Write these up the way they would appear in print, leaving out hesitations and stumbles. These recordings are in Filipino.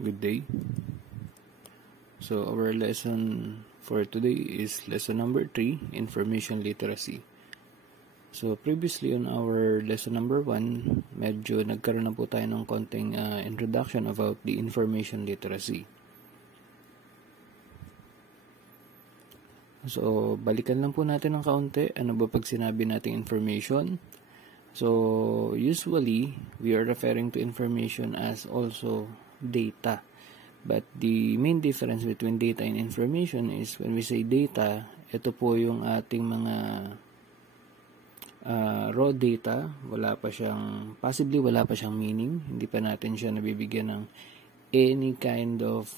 Good day. So our lesson for today is lesson number 3, Information Literacy. So previously on our lesson number 1, medyo nagkaroon na po tayo ng konting introduction about the information literacy. So balikan lang po natin ng kaunti. Ano ba pag sinabi nating information? So usually we are referring to information as also data. But the main difference between data and information is when we say data, ito po yung ating mga raw data, possibly wala pa siyang meaning, hindi pa natin siya nabibigyan ng any kind of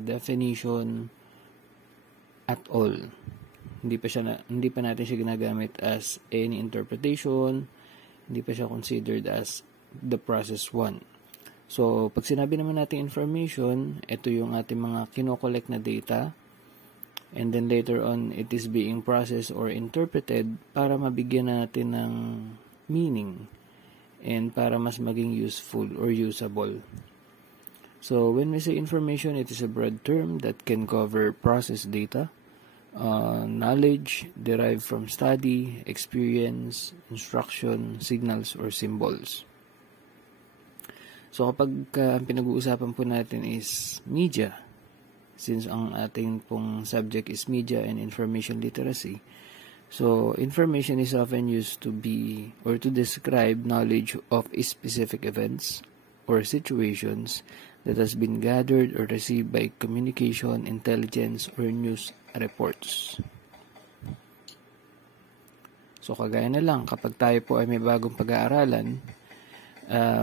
definition at all. Hindi pa natin siya ginagamit as any interpretation, hindi pa siya considered as the process 1. So, pag sinabi naman natin information, ito yung ating mga kinokollect na data, and then later on, it is being processed or interpreted para mabigyan natin ng meaning and para mas maging useful or usable. So, when we say information, it is a broad term that can cover processed data, knowledge derived from study, experience, instruction, signals, or symbols. So kapag ang pinag-uusapan po natin is media, since ang ating pong subject is media and information literacy, so information is often used to be or to describe knowledge of specific events or situations that has been gathered or received by communication, intelligence, or news reports. So kagaya na lang, kapag tayo po ay may bagong pag-aaralan,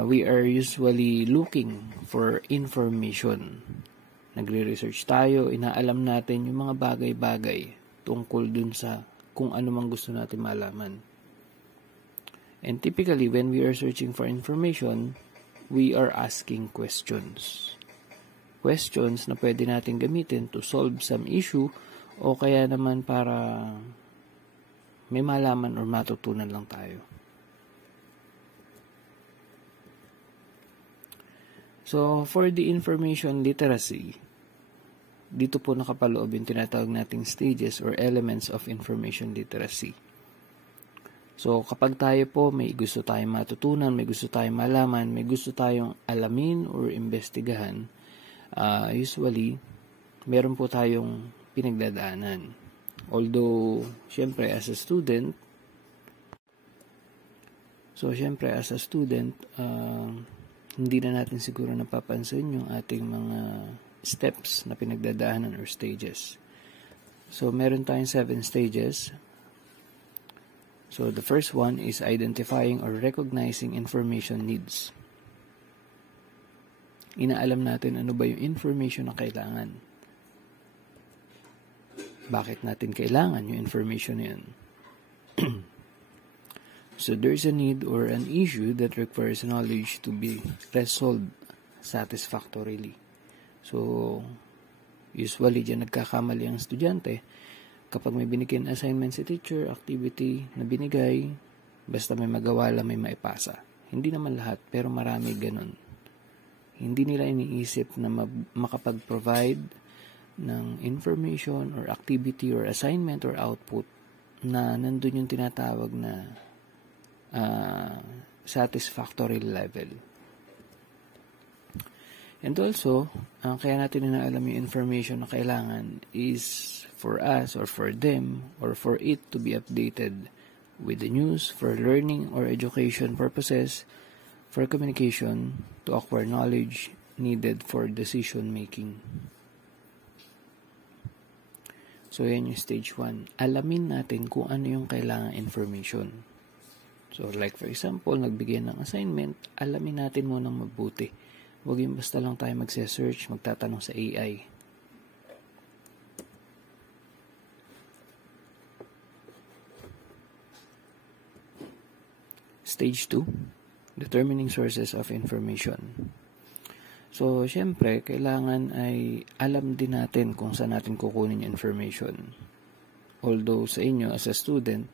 we are usually looking for information. Nagre-research tayo, inaalam natin yung mga bagay-bagay tungkol dun sa kung ano mang gusto natin malaman. And typically, when we are searching for information, we are asking questions. Questions na pwede natin gamitin to solve some issue o kaya naman para may malaman or matutunan lang tayo. So, for the information literacy, dito po nakapaloob yung tinatawag nating stages or elements of information literacy. So, kapag tayo po may gusto tayong matutunan, may gusto tayong malaman, may gusto tayong alamin or investigahan, usually, meron po tayong pinagdadaanan. Although, syempre, as a student, hindi na natin siguro napapansin yung ating mga steps na pinagdadaanan or stages. So, meron tayong 7 stages. So, the first one is identifying or recognizing information needs. Inaalam natin ano ba yung information na kailangan. Bakit natin kailangan yung information na yun? So, there's a need or an issue that requires knowledge to be resolved satisfactorily. So, usually, dyan nagkakamali ang estudyante. Kapag may binigyan assignment si teacher, activity na binigay, basta may magawa lang, may maipasa. Hindi naman lahat, pero marami ganun. Hindi nila iniisip na makapag-provide ng information or activity or assignment or output na nandun yung tinatawag na satisfactory level. And also, kaya natin inaalam yung information na kailangan is for us or for them or for it to be updated with the news, for learning or education purposes, for communication, to acquire knowledge needed for decision making. So, yan yung stage 1. Alamin natin kung ano yung kailangan information. So, like for example, nagbigay ng assignment, alamin natin munang mabuti. Huwag yung basta lang tayo magse-search, magtatanong sa AI. Stage 2, determining sources of information. So, syempre, kailangan ay alam din natin kung saan natin kukunin yung information. Although sa inyo, as a student,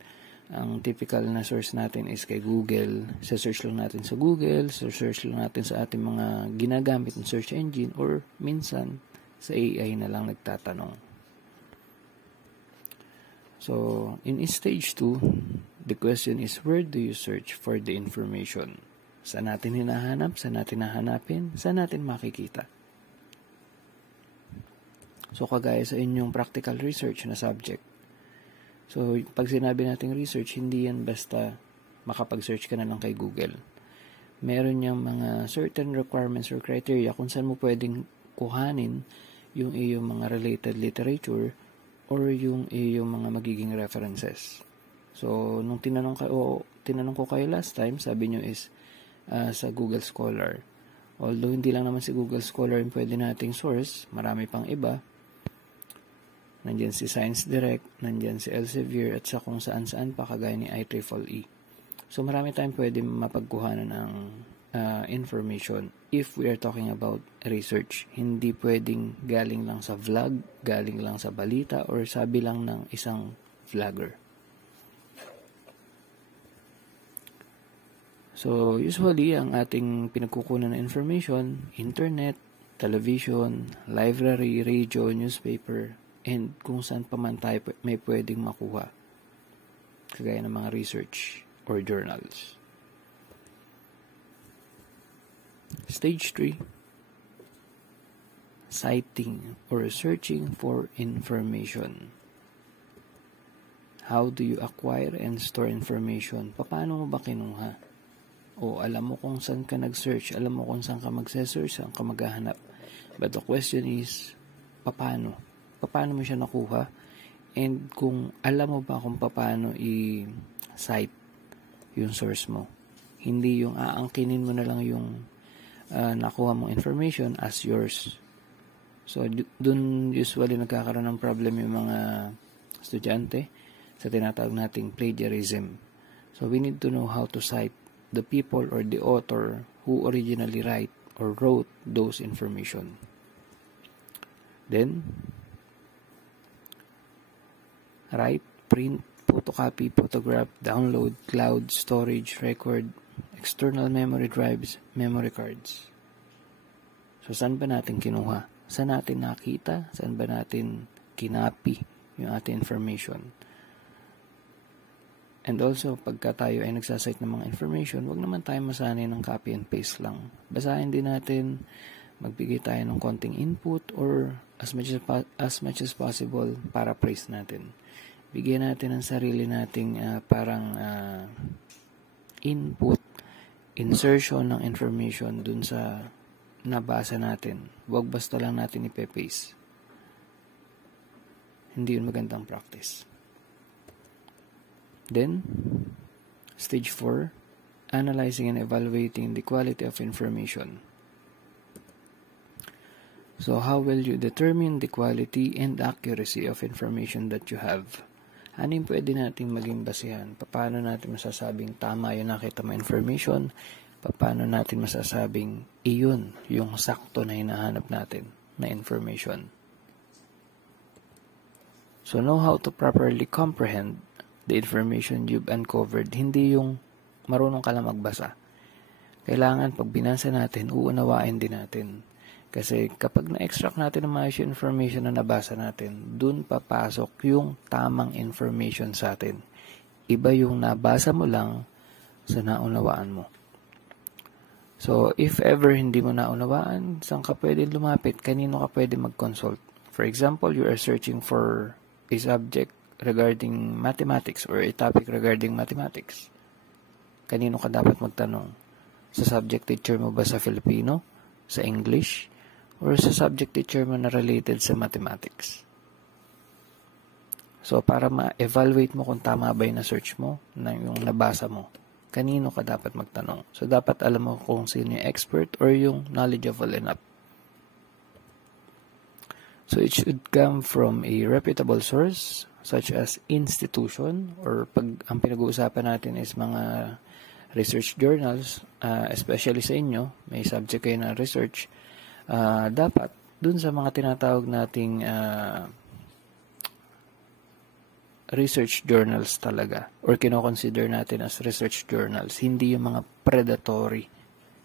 Ang typical na source natin is kay Google. Search lang natin sa Google, search lang natin sa ating mga ginagamit ng search engine, or minsan sa AI na lang nagtatanong. So, in stage 2, the question is, where do you search for the information? Saan natin hinahanap? Saan natin hahanapin? Saan natin makikita? So, kagaya sa inyong practical research na subject. So, pag sinabi nating research, hindi yan basta makapag-search ka na lang kay Google. Meron niyang mga certain requirements or criteria kung saan mo pwedeng kuhanin yung iyong mga related literature or yung iyong mga magiging references. So, nung tinanong ko kayo last time, sabi nyo is sa Google Scholar. Although, hindi lang naman si Google Scholar yung pwede nating source, marami pang iba. Nandiyan si Science Direct, nandiyan si Elsevier, at sa kung saan-saan pa kagaya ni IEEE. So, marami tayong pwede mapagkuhanan ng information if we are talking about research. Hindi pwedeng galing lang sa vlog, galing lang sa balita, or sabi lang ng isang vlogger. So, usually, ang ating pinagkukunan ng information, internet, television, library, radio, newspaper, and kung saan pa man tayo may pwedeng makuha. Kagaya ng mga research or journals. Stage 3, citing or searching for information. How do you acquire and store information? Paano mo ba kinuha? O alam mo kung saan ka nag-search, alam mo kung saan ka mag-search, saan ka maghahanap. But the question is, paano? Paano mo siya nakuha? And kung alam mo ba kung paano i-cite yung source mo. Hindi yung aangkinin mo na lang yung nakuha mong information as yours. So, dun usually nagkakaroon ng problem yung mga estudyante sa tinatawag nating plagiarism. So, we need to know how to cite the people or the author who originally wrote those information. Then, write, print, photocopy, photograph, download, cloud, storage, record, external memory drives, memory cards. So, saan ba natin kinuha? Saan natin nakita? Saan ba natin kinapi yung ating information? And also, pagka tayo ay nagsasite ng mga information, wag naman tayo masanay ng copy and paste lang. Basahin din natin, magbigay tayo ng konting input or as much as possible para praise natin. Bigyan natin ang sarili nating parang input, insertion ng information dun sa nabasa natin. Huwag basta lang natin ipe-paste. Hindi yun magandang practice. Then, stage 4, analyzing and evaluating the quality of information. So, how will you determine the quality and accuracy of information that you have? Ano yung pwede natin maging basihan? Paano natin masasabing tama yung nakita mo information? Paano natin masasabing iyon yung sakto na hinahanap natin na information? So, know how to properly comprehend the information you've uncovered. Hindi yung marunong ka lang magbasa. Kailangan pag binasa natin, uunawain din natin. Kasi kapag na-extract natin ang mga information na nabasa natin, dun papasok yung tamang information sa atin. Iba yung nabasa mo lang sa naunawaan mo. So, if ever hindi mo naunawaan, saan ka pwede lumapit? Kanino ka pwede mag-consult? For example, you are searching for a subject regarding mathematics or a topic regarding mathematics. Kanino ka dapat magtanong? Sa subject teacher mo ba sa Filipino? Sa English? Or sa subject teacher mo na related sa mathematics? So, para ma-evaluate mo kung tama ba yung na-search mo, na yung nabasa mo, kanino ka dapat magtanong? So, dapat alam mo kung sino yung expert or yung knowledgeable enough. So, it should come from a reputable source, such as institution, or pag ang pinag-uusapan natin is mga research journals, especially sa inyo, may subject kayo na research, dapat dun sa mga tinatawag nating research journals talaga or kino-consider natin as research journals, hindi yung mga predatory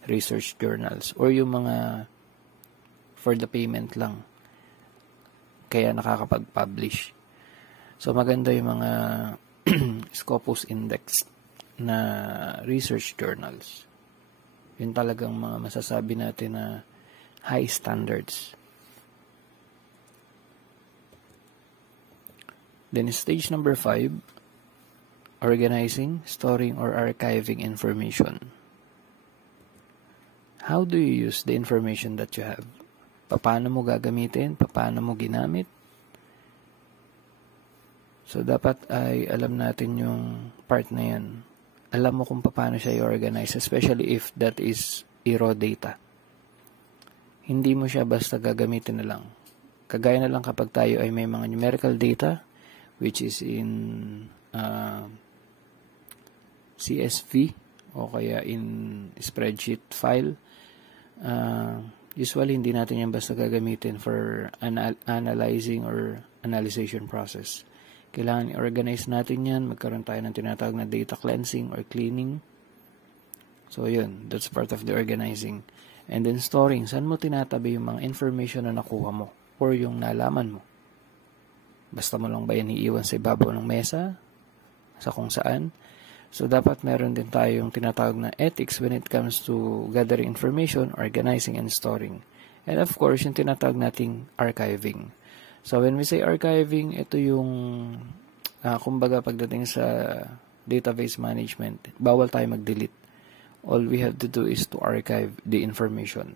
research journals or yung mga for the payment lang kaya nakakapag-publish. So maganda yung mga Scopus Index na research journals. Yun talagang mga masasabi natin na high standards. Then stage number 5, organizing, storing, or archiving information. How do you use the information that you have? Paano mo gagamitin? Paano mo ginamit? So, dapat ay alam natin yung part na yan. Alam mo kung paano siya i-organize, especially if that is raw data. Hindi mo siya basta gagamitin na lang. Kagaya na lang kapag tayo ay may mga numerical data, which is in CSV o kaya in spreadsheet file. Usually, hindi natin yan basta gagamitin for analyzing or analyzation process. Kailangan i-organize natin yan. Magkaroon tayo ng tinatawag na data cleansing or cleaning. So, yun. That's part of the organizing. And then storing. Saan mo tinatabi yung mga information na nakuha mo or yung nalaman mo? Basta mo lang ba yan iiwan sa ibabaw ng mesa? Sa kung saan? So, dapat meron din tayong tinatawag na ethics when it comes to gathering information, organizing, and storing. And of course, yung tinatawag nating archiving. So, when we say archiving, ito yung, kumbaga pagdating sa database management, bawal tayo mag-delete. All we have to do is to archive the information.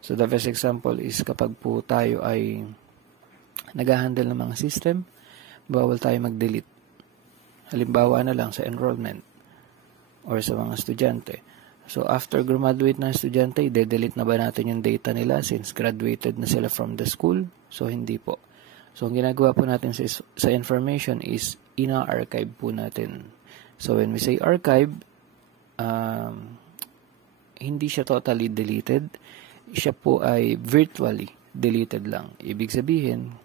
So, the best example is kapag po tayo ay nag-handle ng mga system, bawal tayo mag-delete. Halimbawa na lang sa enrollment or sa mga estudyante. So, after graduate ng estudyante, i-delete na ba natin yung data nila since graduated na sila from the school? So, hindi po. So, ang ginagawa po natin sa information is ina-archive po natin. So, when we say archive, hindi siya totally deleted. Siya po ay virtually deleted lang. Ibig sabihin,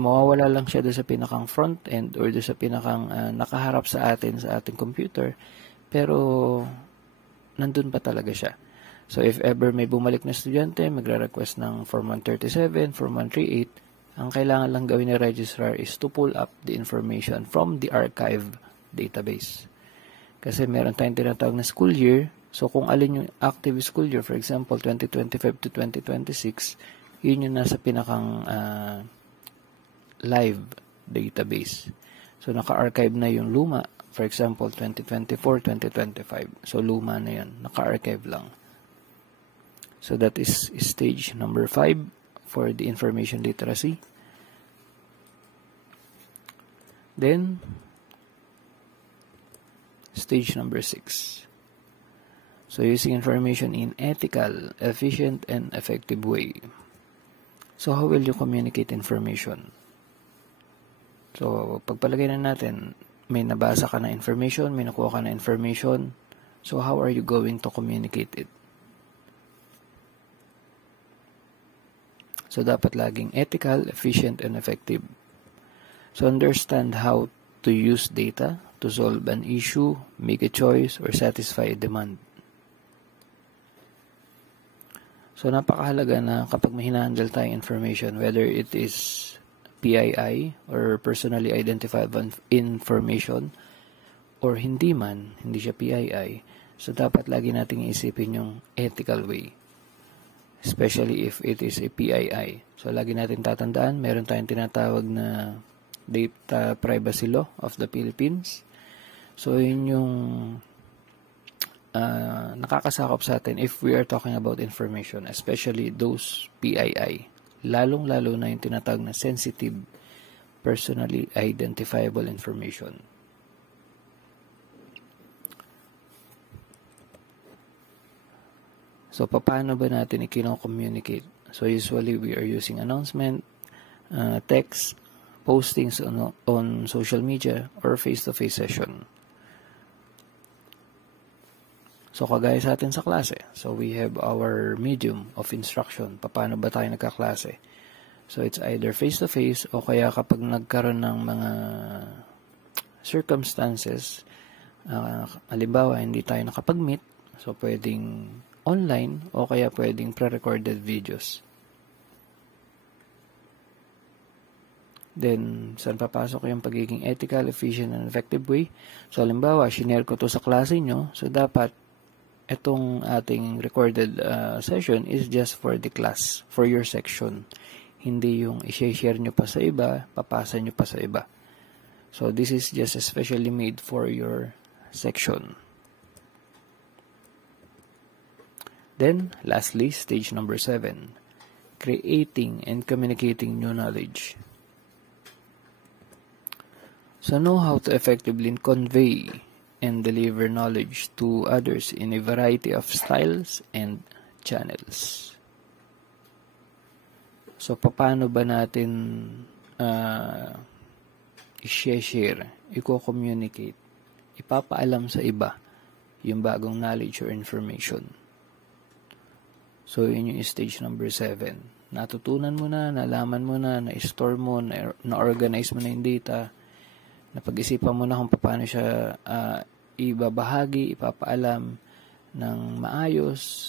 mawawala lang siya doon sa pinakang front end or doon sa pinakang nakaharap sa atin sa ating computer, pero nandun pa talaga siya. So if ever may bumalik na estudyante, magre-request ng Form 137, Form 138, ang kailangan lang gawin ni registrar is to pull up the information from the archive database. Kasi meron tayong tinatawag na school year, so kung alin yung active school year, for example 2025 to 2026, yun yung nasa pinakang live database. So, naka-archive na yung luma. For example, 2024, 2025. So, luma na yan. Naka-archive lang. So, that is stage number 5 for the information literacy. Then, stage number 6. So, using information in ethical, efficient, and effective way. So, how will you communicate information? So, pagpalagay na natin, may nabasa ka na information, may nakuha ka na information. So, how are you going to communicate it? So, dapat laging ethical, efficient, and effective. So, understand how to use data to solve an issue, make a choice, or satisfy a demand. So, napakahalaga na kapag may hinahandle tayong information, whether it is PII or personally identifiable information or hindi man, hindi siya PII. So, dapat lagi nating isipin yung ethical way. Especially if it is a PII. So, lagi natin tatandaan, meron tayong tinatawag na Data Privacy Law of the Philippines. So, yun yung nakakasakop sa atin if we are talking about information, especially those PII. Lalong-lalo na yung tinatawag na sensitive, personally identifiable information. So, paano ba natin i-communicate? So, usually, we are using announcement, text, postings on social media, or face-to-face session. So, kagaya sa atin sa klase. So, we have our medium of instruction. Paano ba tayo nagkaklase? So, it's either face-to-face o kaya kapag nagkaroon ng mga circumstances, halimbawa, hindi tayo nakapag-meet, so pwedeng online o kaya pwedeng pre-recorded videos. Then, saan papasok yung pagiging ethical, efficient, and effective way? So, halimbawa, shinare ko to sa klase nyo, so dapat itong ating recorded session is just for the class, for your section. Hindi yung i-share nyo pa sa iba, papasa nyo pa sa iba. So, this is just especially made for your section. Then, lastly, stage number 7, creating and communicating new knowledge. So, know how to effectively convey and deliver knowledge to others in a variety of styles and channels. So, paano ba natin i-share, i-communicate, ipapaalam sa iba yung bagong knowledge or information? So, yun yung stage number 7. Natutunan mo na, nalaman mo na, na-store mo, na-organize mo na yung data, napag-isipan mo na kung paano siya ibabahagi, ipapaalam ng maayos,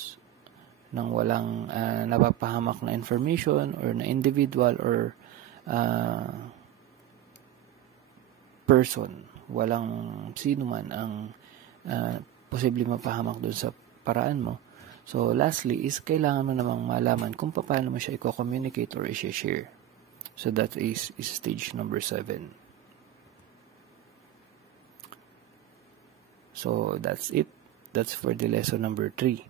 ng walang napapahamak na information or na individual or person. Walang sino man ang posible mapahamak doon sa paraan mo. So, lastly is kailangan mo namang malaman kung paano mo siya i-communicate or i-share. So, that is stage number 7. So, that's it. That's for the lesson number 3.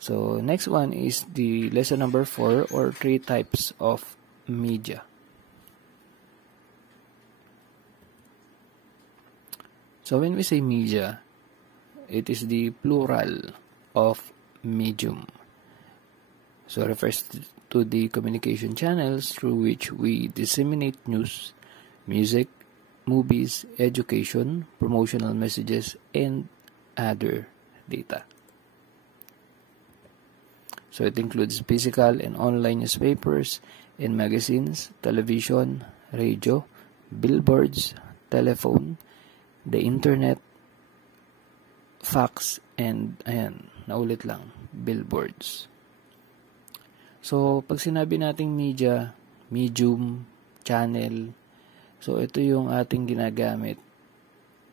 So, next one is the lesson number 4 or 3 types of media. So, when we say media, it is the plural of medium. So, it refers to the communication channels through which we disseminate news, music, movies, education, promotional messages, and other data. So, it includes physical and online newspapers and magazines, television, radio, billboards, telephone, the internet, fax, and ayan, naulit lang, billboards. So, pag sinabi nating media, medium, channel, so ito yung ating ginagamit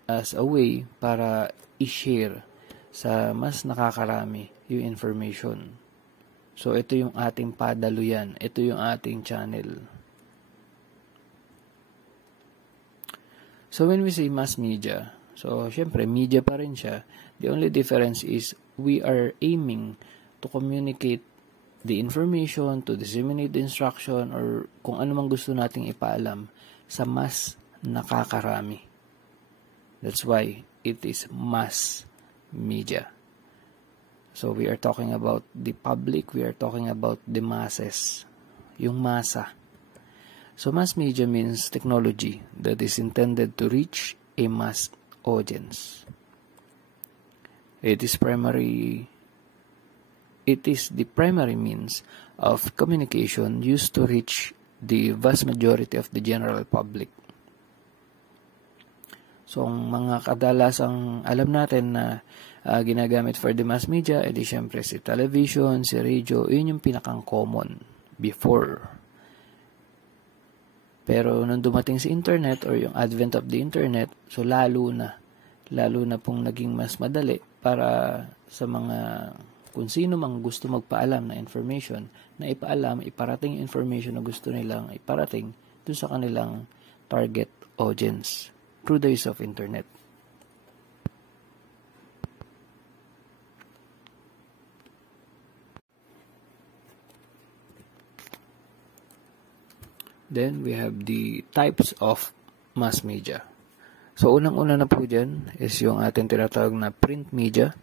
as a way para i-share sa mas nakakarami yung information. So, ito yung ating padaluyan. Ito yung ating channel. So, when we say mass media, so, syempre, media pa rin siya. The only difference is we are aiming to communicate the information, to disseminate the instruction, or kung ano mang gusto nating ipaalam sa mas nakakarami. That's why it is mass media. So, we are talking about the public, we are talking about the masses, yung masa. So, mass media means technology that is intended to reach a mass audience. It is the primary means of communication used to reach the vast majority of the general public. So, ang mga kadalasang alam natin na ginagamit for the mass media, edi syempre si television, si radio, yun yung pinakang common before. Pero nung dumating si internet or yung advent of the internet, so lalo na pong naging mas madali para sa mga kung sino mang gusto magpaalam na information, na ipaalam, iparating yung information na gusto nilang iparating doon sa kanilang target audience through the use of internet. Then, we have the types of mass media. So, unang-una na po dyan is yung ating tinatawag na print media.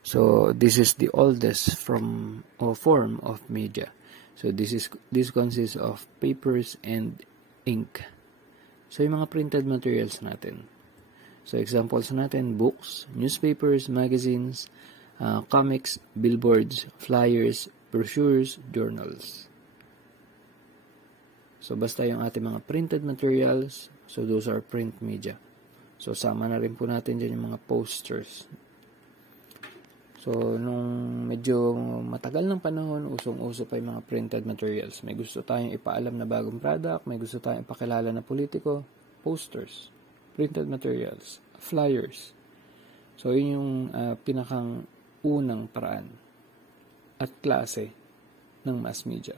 So, this is the oldest form of media. So, this consists of papers and ink. So, yung mga printed materials natin. So, examples natin, books, newspapers, magazines, comics, billboards, flyers, brochures, journals. So, basta yung ating mga printed materials, so those are print media. So, sama na rin po natin dyan yung mga posters. So, nung medyo matagal ng panahon, usong-uso pa yung mga printed materials. May gusto tayong ipaalam na bagong product, may gusto tayong ipakilala na politiko, posters, printed materials, flyers. So, yun yung pinakang unang paraan at klase ng mass media.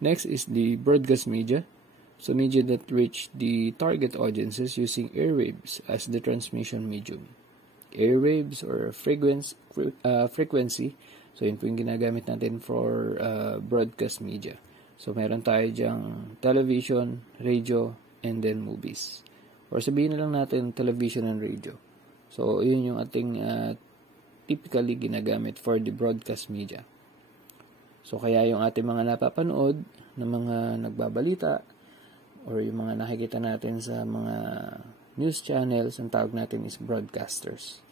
Next is the broadcast media. So, media that reach the target audiences using airwaves as the transmission medium. Airwaves or frequency. So, yun po yung ginagamit natin for broadcast media. So, meron tayo dyang television, radio, and then movies. Or sabihin na lang natin television and radio. So, yun yung ating typically ginagamit for the broadcast media. So, kaya yung ating mga napapanood na mga nagbabalita or yung mga nakikita natin sa mga news channels, ang tawag natin is broadcasters.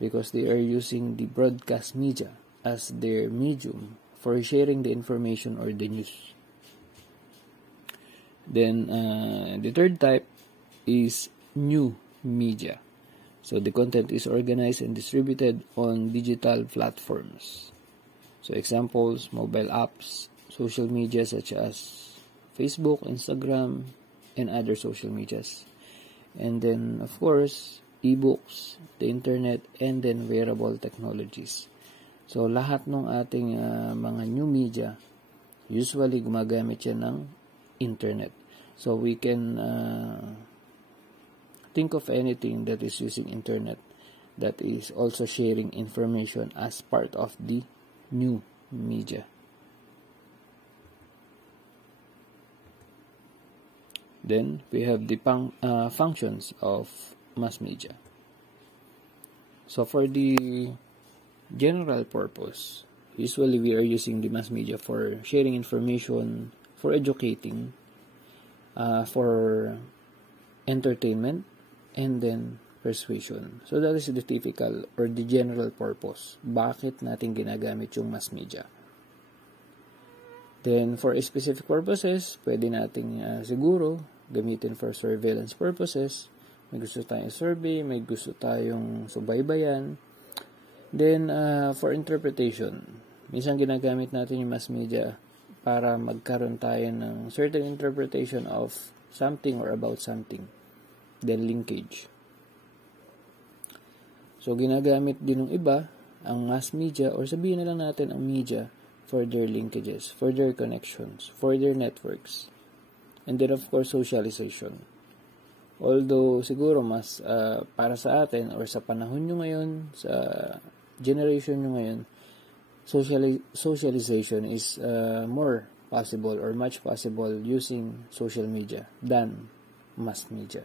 Because they are using the broadcast media as their medium for sharing the information or the news. Then, the third type is new media. So, the content is organized and distributed on digital platforms. So, examples, mobile apps, social media such as Facebook, Instagram, and other social medias. And then, of course, e-books, the internet, and then wearable technologies. So, lahat ng ating mga new media, usually gumagamit yan ng internet. So, we can think of anything that is using internet that is also sharing information as part of the new media. Then, we have the functions of mass media. So, for the general purpose, usually we are using the mass media for sharing information, for educating, for entertainment, and then persuasion. So, that is the typical or the general purpose. Bakit natin ginagamit yung mass media? Then, for specific purposes, pwede nating siguro gamitin for surveillance purposes. May gusto tayong survey, may gusto tayong subaybayan. Then, for interpretation, minsan ginagamit natin yung mass media para magkaroon tayo ng certain interpretation of something or about something. Then, linkage. So, ginagamit din ng iba ang mass media or sabihin na lang natin ang media for their linkages, for their connections, for their networks. And then, of course, socialization. Although, siguro mas para sa atin or sa panahon nyo ngayon, sa generation nyo ngayon, socialization is more possible or much possible using social media than mass media.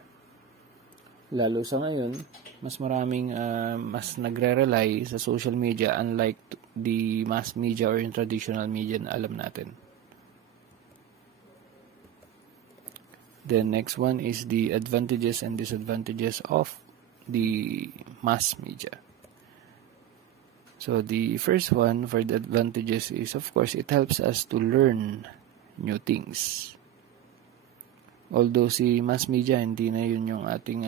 Lalo sa ngayon, mas maraming mas nagre-rely sa social media unlike the mass media or yung traditional media na alam natin. The next one is the advantages and disadvantages of the mass media. So the first one for the advantages is, of course, it helps us to learn new things. Although si mass media, hindi na yun yung ating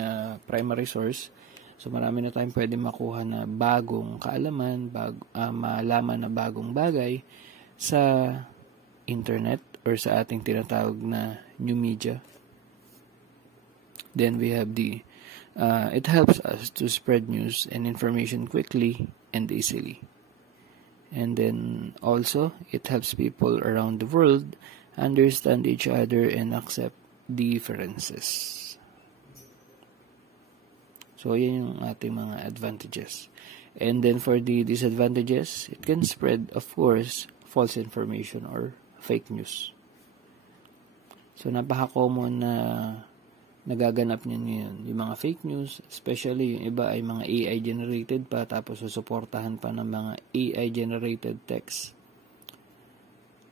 primary source. So, marami na tayong pwede makuha na bagong kaalaman, malaman na bagong bagay sa internet or sa ating tinatawag na new media. Then, we have it helps us to spread news and information quickly and easily. And then, also, it helps people around the world understand each other and accept differences. So, yan yung ating mga advantages. And then, for the disadvantages, it can spread, of course, false information or fake news. So, napaka-common na nagaganap niyan ngayon. Yung mga fake news, especially yung iba ay mga AI-generated pa, tapos susuportahan pa ng mga AI-generated text.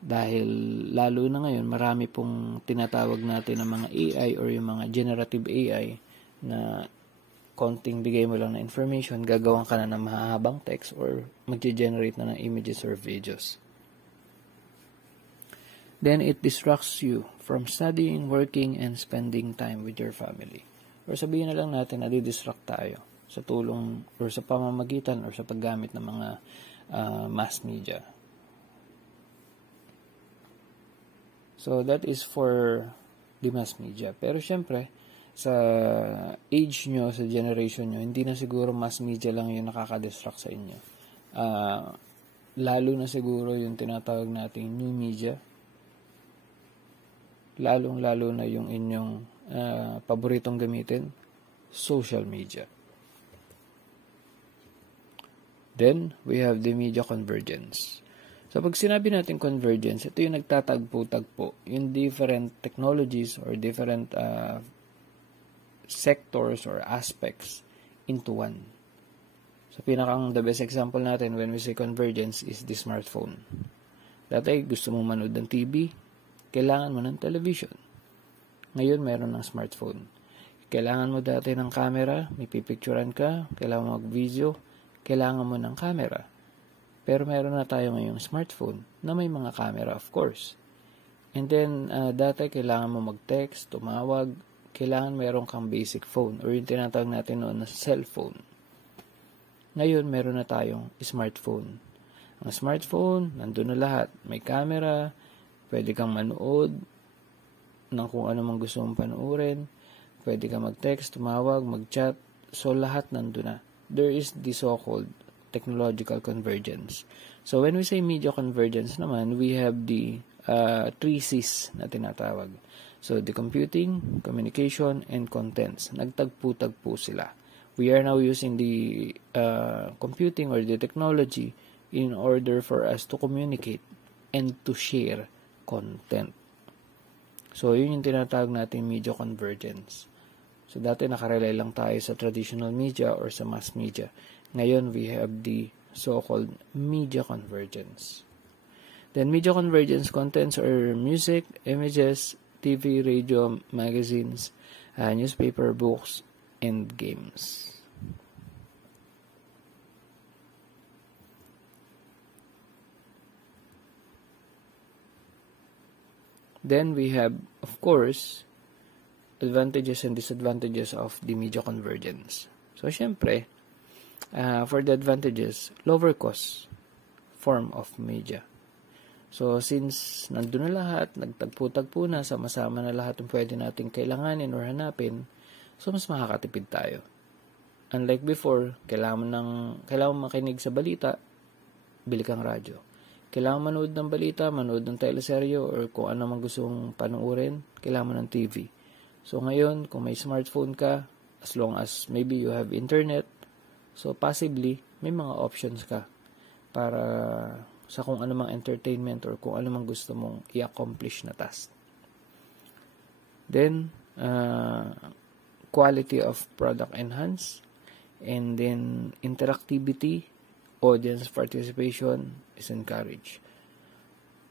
Dahil lalo na ngayon, marami pong tinatawag natin ng mga AI or yung mga generative AI na konting bigay mo lang na information, gagawan ka na ng mahahabang text or mag-generate na ng images or videos. then it distracts you from studying, working, and spending time with your family. Or sabihin na lang natin na di-distract tayo sa tulong or sa pamamagitan or sa paggamit ng mga mass media. So that is for the mass media. Pero syempre, sa age nyo, sa generation nyo, hindi na siguro mass media lang yung nakaka-distract sa inyo. Lalo na siguro yung tinatawag nating new media. Lalong-lalo na yung inyong paboritong gamitin, social media. Then, we have the media convergence. So, pag sinabi natin convergence, ito yung nagtatagpo-tagpo, yung different technologies or different sectors or aspects into one. So, the best example natin when we say convergence is the smartphone. Dati, gusto mong manood ng TV, kailangan mo ng television. Ngayon, meron ng smartphone. Kailangan mo dati ng camera, may pipicturean ka, kailangan mo mag-video, kailangan mo ng camera. Pero meron na tayo ngayong smartphone na may mga camera, of course. And then, dati kailangan mo mag-text, tumawag, kailangan meron kang basic phone or yung tinatawag natin noon na cellphone. Ngayon, meron na tayong smartphone. Ang smartphone, nandun na lahat. May camera, pwede kang manood ng kung ano mang gusto mong panoorin, pwede kang mag-text, tumawag, mag-chat, so lahat nandun na. There is the so-called technological convergence. So, when we say media convergence naman, we have the 3 C's na tinatawag. So, the computing, communication, and contents. Nagtagpo-tagpo sila. We are now using the computing or the technology in order for us to communicate and to share content. So, yun yung tinatawag natin media convergence. So, dati nakarelay lang tayo sa traditional media or sa mass media. Ngayon, we have the so-called media convergence. Then, media convergence contents are music, images, TV, radio, magazines, newspaper, books, and games. Then, we have, of course, advantages and disadvantages of the media convergence. So, syempre, for the advantages, lower cost form of media. So, since nandun na lahat, nagtagpo-tagpo na, sama-sama na lahat yung pwede nating kailanganin or hanapin, so mas makakatipid tayo. Unlike before, kailangan mo makinig sa balita, bili kang radyo. Kailangan manood ng balita, manood ng teleseryo, or kung ano man gusto mong panuorin, kailangan mo ng TV. So, ngayon, kung may smartphone ka, as long as maybe you have internet, so possibly, may mga options ka para sa kung ano mang entertainment or kung ano mang gusto mong i-accomplish na task. Then, quality of product enhance, and then interactivity, audience participation is encouraged.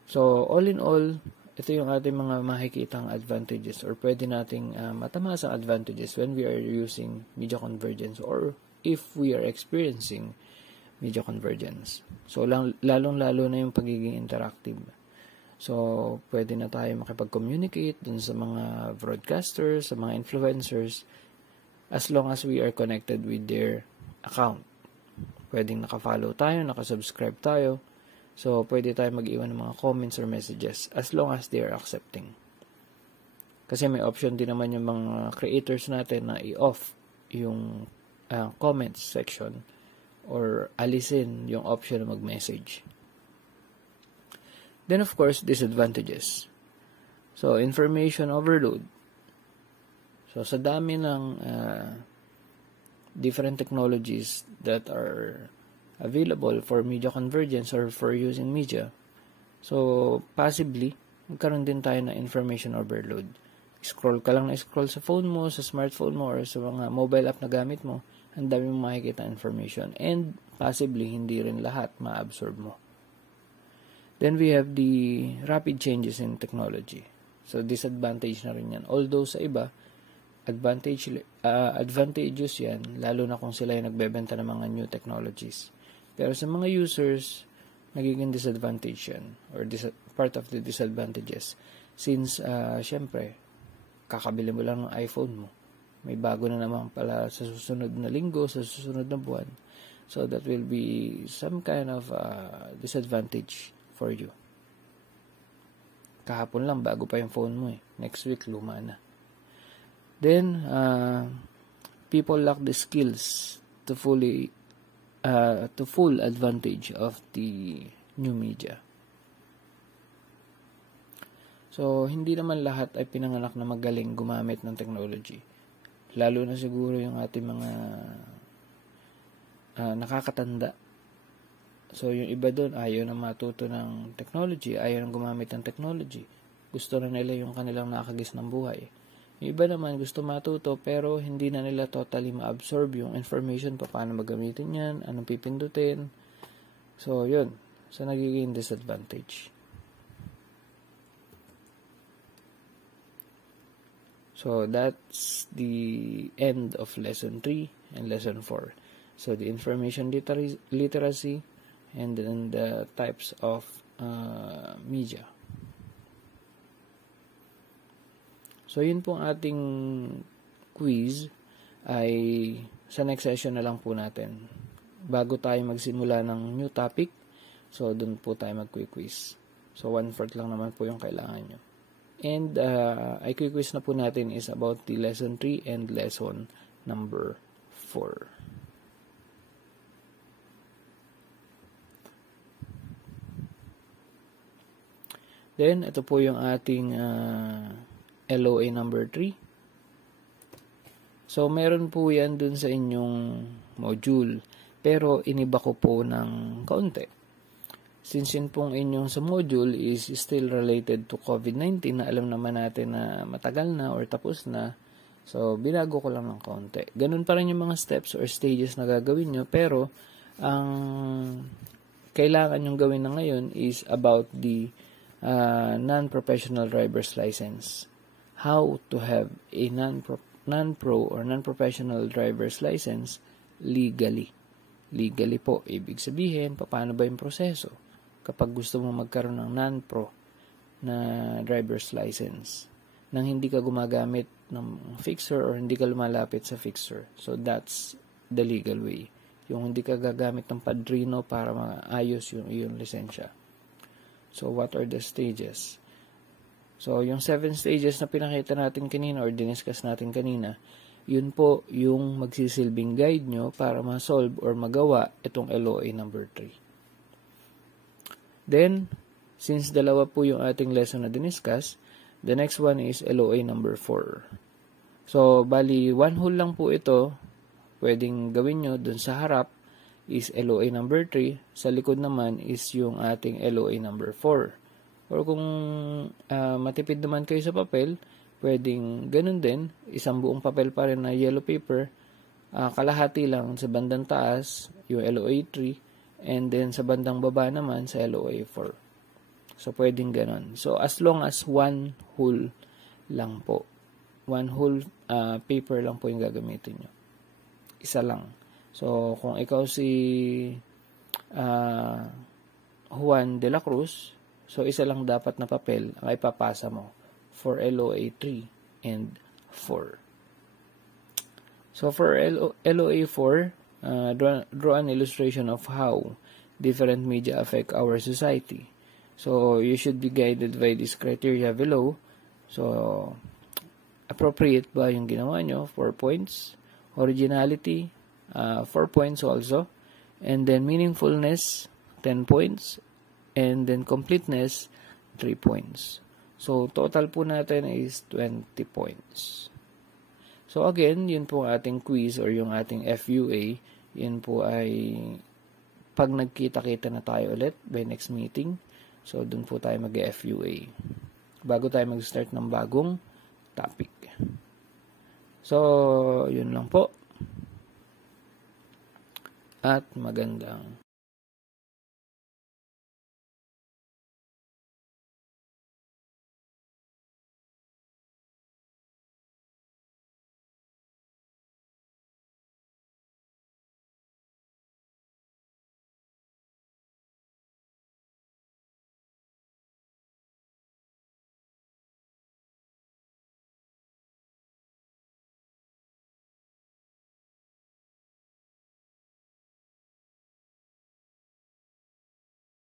So, all in all, ito yung ating mga makikitang advantages or pwede nating matamasang advantages when we are using media convergence or if we are experiencing media convergence. So, lalong-lalo na yung pagiging interactive. So, pwede na tayo makipag-communicate dun sa mga broadcasters, sa mga influencers, as long as we are connected with their account. Pwedeng naka-follow tayo, naka-subscribe tayo. So, pwede tayo mag-iwan ng mga comments or messages as long as they are accepting. Kasi may option din naman yung mga creators natin na i-off yung comments section or alisin yung option na mag-message. Then, of course, disadvantages. So, information overload. So, sa dami ng different technologies that are available for media convergence or for using media. So, possibly, magkaroon din tayo na information overload. Scroll ka lang na scroll sa phone mo, sa smartphone mo, or sa mga mobile app na gamit mo, ang dami mong makikita information. And, possibly, hindi rin lahat ma-absorb mo. Then, we have the rapid changes in technology. So, disadvantage na rin yan. Although, sa iba, advantageous yan, lalo na kung sila yung nagbebenta ng mga new technologies. Pero sa mga users, nagiging disadvantage yan, or part of the disadvantages. Since, syempre, kakabili mo lang ng iPhone mo. May bago na naman pala sa susunod na linggo, sa susunod na buwan. So, that will be some kind of disadvantage for you. Kahapon lang, bago pa yung phone mo eh. Next week, luma na. Then, people lack the skills to full advantage of the new media. So, hindi naman lahat ay pinanganak na magaling gumamit ng technology. Lalo na siguro yung ating mga nakakatanda. So, yung iba doon ayaw na matuto ng technology, ayaw na gumamit ng technology. Gusto na nila yung kanilang nakagis ng buhay. Yung iba naman gusto matuto pero hindi na nila totally ma-absorb yung information pa paano magamitin yan, anong pipindutin. So, yun. So, nagiging disadvantage. So, that's the end of Lesson 3 and Lesson 4. So, the information literacy and then the types of media. So, yun pong ating quiz ay sa next session na lang po natin. Bago tayo magsimula ng new topic, so dun po tayo mag-quiz. So, 1/4 lang naman po yung kailangan nyo. And ay quiz na po natin is about the lesson 3 and lesson number 4. Then, ito po yung ating LOA number 3. So, meron po yan dun sa inyong module. Pero, iniba ko po ng kaunti. Since yun pong inyong sa module is still related to COVID-19 na alam naman natin na matagal na or tapos na. So, binago ko lang ng kaunti. Ganun pa rin yung mga steps or stages na gagawin nyo. Pero, ang kailangan nyong gawin na ngayon is about the non-professional driver's license. How to have a non-pro or non-professional driver's license legally. Legally po, ibig sabihin, paano ba yung proseso kapag gusto mo magkaroon ng non-pro na driver's license nang hindi ka gumagamit ng fixer or hindi ka lumalapit sa fixer. So, that's the legal way. Yung hindi ka gagamit ng padrino para maayos yung iyong lisensya. So, what are the stages? So, yung 7 stages na pinakita natin kanina or diniscuss natin kanina, yun po yung magsisilbing guide nyo para ma-solve or magawa itong LOA number 3. Then, since dalawa po yung ating lesson na diniscuss, the next one is LOA number 4. So, bali, 1 whole lang po ito. Pwedeng gawin nyo dun sa harap is LOA number 3. Sa likod naman is yung ating LOA number 4. Or kung matipid naman kayo sa papel, pwedeng ganun din. Isang buong papel pa rin na yellow paper. Kalahati lang sa bandang taas, yung LOA 3. And then sa bandang baba naman sa LOA 4. So, pwedeng ganun. So, as long as 1 whole lang po. 1 whole paper lang po yung gagamitin nyo. Isa lang. So, kung ikaw si Juan de la Cruz, so isa lang dapat na papel ang ipapasa mo for LOA 3 and 4. So, for LOA 4, draw an illustration of how different media affect our society. So, you should be guided by this criteria below. So, appropriate ba yung ginawa nyo? 4 points. Originality, 4 points also. And then, meaningfulness, 10 points. And then, completeness, 3 points. So, total po natin is 20 points. So, again, yun po ating quiz or yung ating FUA. Yun po ay pag nagkita-kita na tayo ulit by next meeting. So, dun po tayo mag-FUA. Bago tayo mag-start ng bagong topic. So, yun lang po. At magandang